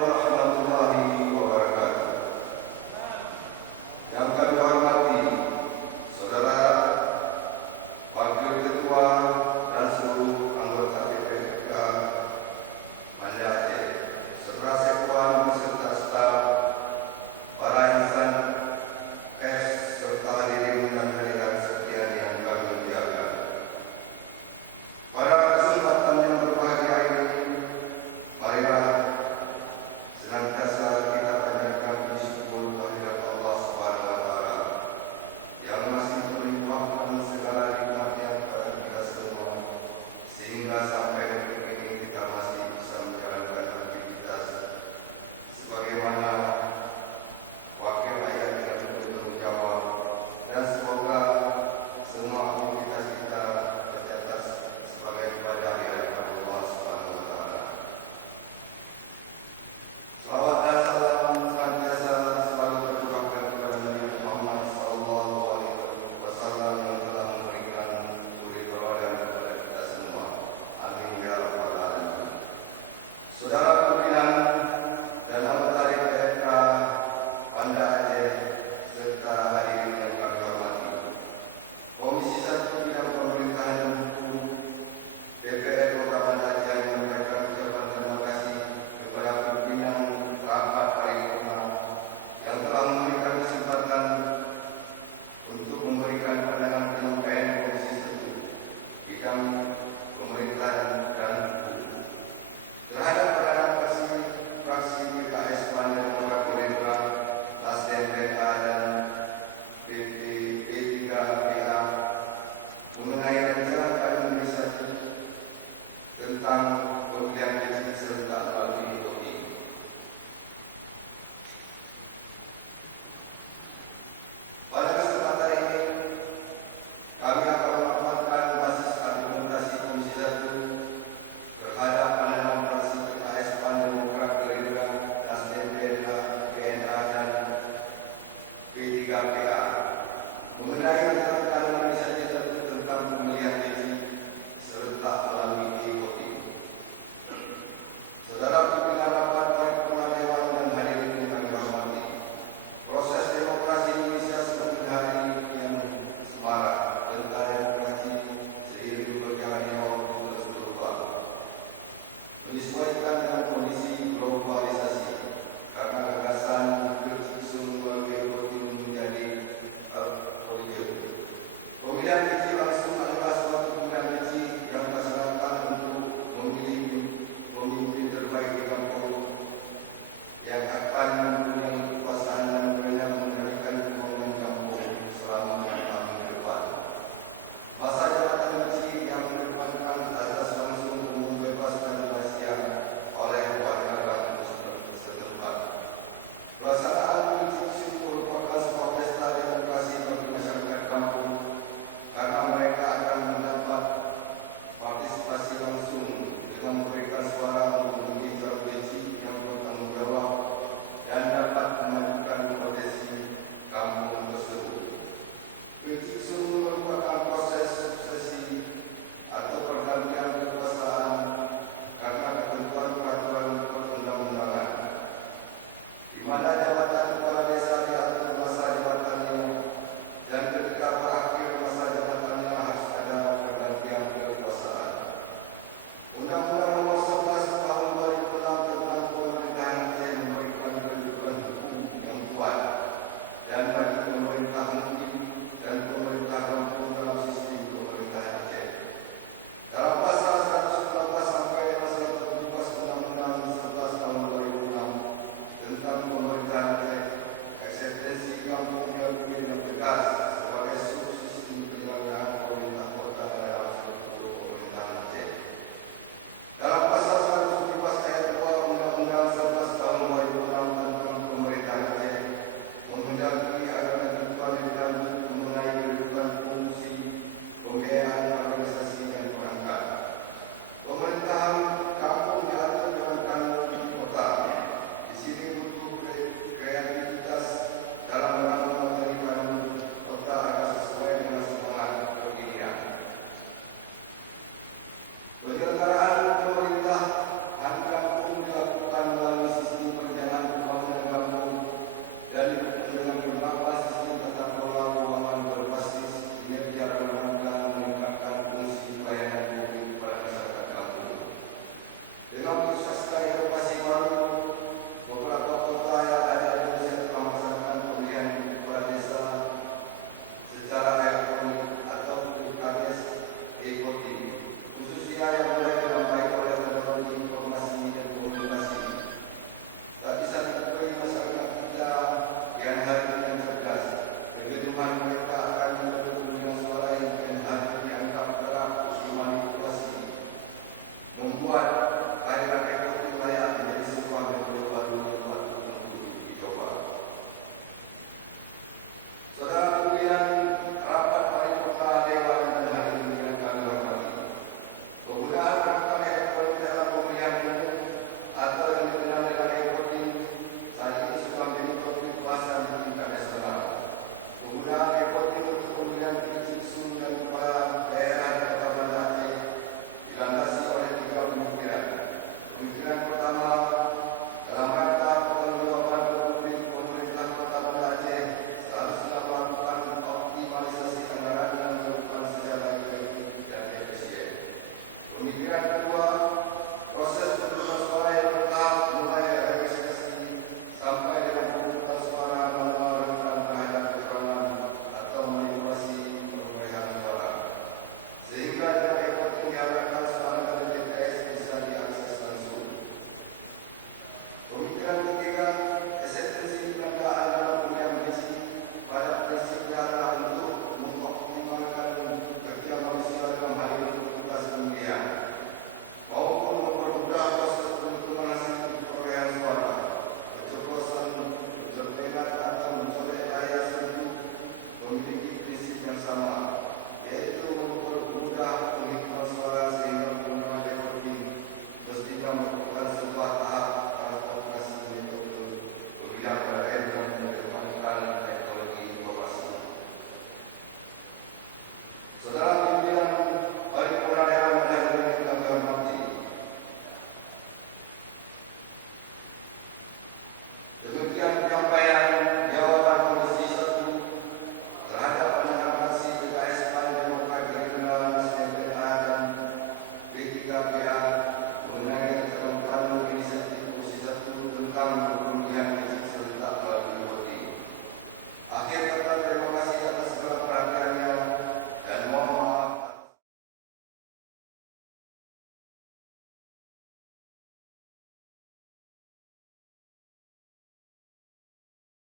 warahmatullahi wabarakatuh. Yang kami hormati Saudara Wakil Ketua dan seluruh anggota PPK Banda Aceh, serta sekuan beserta staf, para insan pers serta hadirin dan hadirat sekalian yang kami muliakan. Pada kesempatan yang berbahagia ini, marilah senantiasa kita panjatkan puji syukur kehadirat Allah Subhanahu wa taala yang masih melimpahkan segala nikmatnya kepada kita semua, sehingga sampai detik ini kita masih bisa menjalankan aktivitas sebagaimana wakil rakyat yang bertanggung jawab, dan semoga semua aktivitas kita tercatat sebagai ibadah di hadapan Allah Subhanahu wa taala. Salawat dan salam senantiasa selalu tercurahkan kepada Nabi Muhammad SAW yang telah memberikan suri tauladan kepada kita semua. Amin ya rabbal alamin. Saudara pimpinan dan anggota DPRK Banda Aceh serta hadirin yang kami hormati, Komisi 1 Bidang Pemerintahan dan Hukum DPR Kota Banda Aceh menyampaikan ucapan terima kasih kepada pimpinan rapat paripurna yang telah memberikan kesempatan untuk memberikan pandangan penyampaian Komisi 1 Bidang Pemerintahan dan Hukum terhadap perdana fraksi PKS Pan Demokrat Gerindra, Nasdem PA dan P3PA mengenai rencana kaderisasi tentang pemilihan legislatif serentak melalui voting. Pada kesempatan ini, kami akan memaparkan basis argumentasi Komisi 1 terhadap pandangan fraksi PKS Pan Demokrat Gerindra, Nasdem PNA dan P3PA mengenai rencana kaderisasi tentang pemilihan legislatif serentak melalui e-voting. Saudara pimpinan rapat paripurna Dewan dan hadirin yang kami hormati, proses demokrasi Indonesia semakin hari yang semarak, tentang demokrasi seiring berjalannya waktu terus berubah, menyesuaikan dengan kondisi globalisasi, karena gagasan berusung melalui voting menjadi urgent. Pemilihan kecil langsung adalah suatu pemilihan kecil yang dilaksanakan untuk memilih pemimpin terbaik di kampung yang akan mempunyai kekuasaan dan wewenang mengendalikan pembangunan kampung selama 6 tahun ke depan. Masa jabatan kecil yang mengedepankan azas langsung umum bebas dan rahasia oleh warga kampung setempat. Pelaksanaan kecil merupakan sebuah pesta demokrasi bagi masyarakat kampung karena Saudara